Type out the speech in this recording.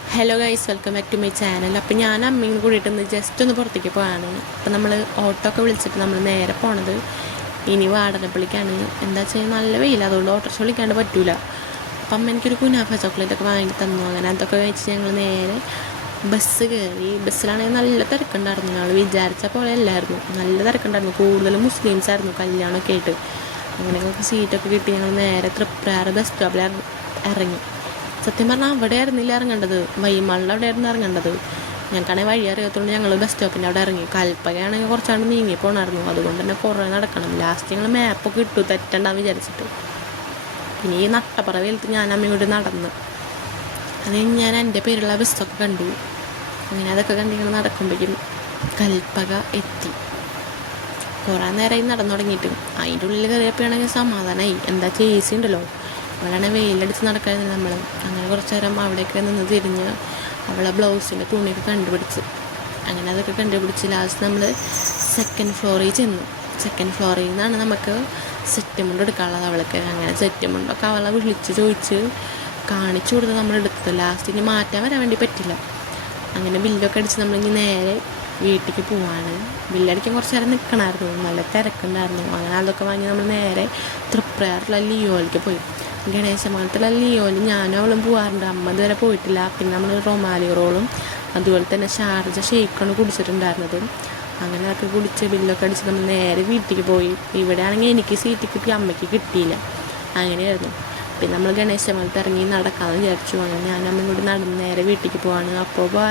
Hello guys, welcome back to my channel. അപ്പോൾ ഞാൻ അമ്മയും കൂടിയിട്ടൊന്ന് ജസ്റ്റ് ഒന്ന് പുറത്തേക്ക് പോകാണ്. അപ്പോൾ നമ്മൾ ഓട്ടോ ഒക്കെ വിളിച്ചിട്ട് നമ്മൾ നേരെ പോണത് ഇനി വാടനപ്പള്ളിക്കാണ്. എന്താ വെച്ചാൽ നല്ല വെയില, അതുകൊണ്ട് ഓട്ടോറിക്ഷ വിളിക്കാണ്ട് പറ്റൂല. അപ്പം അമ്മ എനിക്കൊരു കുനാഫ ചോക്ലേറ്റ് ഒക്കെ വാങ്ങി തന്നു. അങ്ങനെ അതൊക്കെ കഴിച്ച് ഞങ്ങൾ നേരെ ബസ് കയറി. ബസ്സിലാണെങ്കിൽ നല്ല തിരക്കുണ്ടായിരുന്നു. ഞങ്ങൾ വിചാരിച്ച പോലെ അല്ലായിരുന്നു, നല്ല തിരക്കുണ്ടായിരുന്നു. കൂടുതലും മുസ്ലിംസ് ആയിരുന്നു, കല്യാണമൊക്കെ ആയിട്ട്. അങ്ങനെ ഞങ്ങൾക്ക് സീറ്റൊക്കെ കിട്ടി. ഞങ്ങൾ നേരെ തൃപ്രാറ് ബസ് സ്റ്റോപ്പിൽ ഇറങ്ങി. സത്യം പറഞ്ഞാൽ അവിടെ ആയിരുന്നില്ല ഇറങ്ങേണ്ടത്, വൈമാളിൻ്റെ അവിടെ ആയിരുന്നു ഇറങ്ങേണ്ടത്. ഞങ്ങൾക്കാണെങ്കിൽ വഴി അറിയാത്തതുകൊണ്ട് ഞങ്ങൾ ബസ് സ്റ്റോപ്പിൻ്റെ അവിടെ ഇറങ്ങി. കൽപ്പകയാണെങ്കിൽ കുറച്ചാണ്ട് നീങ്ങി പോകണമായിരുന്നു, അതുകൊണ്ട് തന്നെ കുറേ നടക്കണം. ലാസ്റ്റ് ഞങ്ങൾ മാപ്പൊക്കെ ഇട്ടു, തെറ്റണ്ടെന്ന് വിചാരിച്ചിട്ട്. പിന്നെ ഈ നട്ടപ്പറ വെയിലത്ത് ഞാൻ അമ്മയും കൂടി നടന്ന്. അത് കഴിഞ്ഞ് ഞാൻ എൻ്റെ പേരുള്ള ബസ്സൊക്കെ കണ്ടു. അങ്ങനെ അതൊക്കെ കണ്ട് ഞങ്ങൾ നടക്കുമ്പോഴേക്കും കൽപ്പക എത്തി. കുറേ നേരമായി നടന്നു തുടങ്ങിയിട്ട്. അതിൻ്റെ ഉള്ളിൽ കയറിയപ്പോഴാണെങ്കിൽ സമാധാനമായി. എന്താ ചേച്ചി ഉണ്ടല്ലോ, അവളാണ് വെയിലടിച്ച് നടക്കായിരുന്നു. നമ്മൾ അങ്ങനെ കുറച്ച് നേരം അവിടെയൊക്കെ നിന്ന് തിരിഞ്ഞ് അവളെ ബ്ലൗസിൻ്റെ തുണിയൊക്കെ കണ്ടുപിടിച്ച്, അങ്ങനെ അതൊക്കെ കണ്ടുപിടിച്ച് ലാസ്റ്റ് നമ്മൾ സെക്കൻഡ് ഫ്ലോറിൽ ചെന്നു. സെക്കൻഡ് ഫ്ലോറിൽ നിന്നാണ് നമുക്ക് സെറ്റ് മുണ്ട് എടുക്കാനുള്ളത് അവൾക്ക്. അങ്ങനെ സെറ്റ് മുണ്ടൊക്കെ അവളെ വിളിച്ച് ചോദിച്ച് കാണിച്ചു കൊടുത്ത് നമ്മൾ എടുത്തത്. ലാസ്റ്റ് ഇനി മാറ്റാൻ വരാൻ വേണ്ടി പറ്റില്ല. അങ്ങനെ ബില്ലൊക്കെ അടിച്ച് നമ്മളിനി നേരെ വീട്ടിലേക്ക് പോവാണ്. ബില്ലടിക്കാൻ കുറച്ച് നേരം നിൽക്കണമായിരുന്നു, നല്ല തിരക്കുണ്ടായിരുന്നു. അങ്ങനെ അതൊക്കെ വാങ്ങി നമ്മൾ നേരെ തൃപ്രയാറുള്ള ലിയോയിലേക്ക് പോയി. ഗണേശ മഠത്തിലുള്ള ലിയോയിൽ ഞാനും അവളും പോകാറുണ്ട്, അമ്മ ഇതുവരെ പോയിട്ടില്ല. പിന്നെ നമ്മൾ റൊമാലി റോളും അതുപോലെ തന്നെ ഷാർജ ഷേക്കാണ് കുടിച്ചിട്ടുണ്ടായിരുന്നത്. അങ്ങനെ അതൊക്കെ കുടിച്ച് ബില്ലൊക്കെ അടിച്ച് നമ്മൾ നേരെ വീട്ടിലേക്ക് പോയി. ഇവിടെ ആണെങ്കിൽ എനിക്ക് സീറ്റ് കിട്ടി, അമ്മയ്ക്ക് കിട്ടിയില്ല. അങ്ങനെയായിരുന്നു. പിന്നെ നമ്മൾ ഗണേശ മഠത്ത് ഇറങ്ങി നടക്കാമെന്ന് വിചാരിച്ചു. അങ്ങനെ ഞാനും അമ്മയും കൂടി നടന്ന് നേരെ വീട്ടിലേക്ക് പോവാണ്. അപ്പോൾ ബൈ.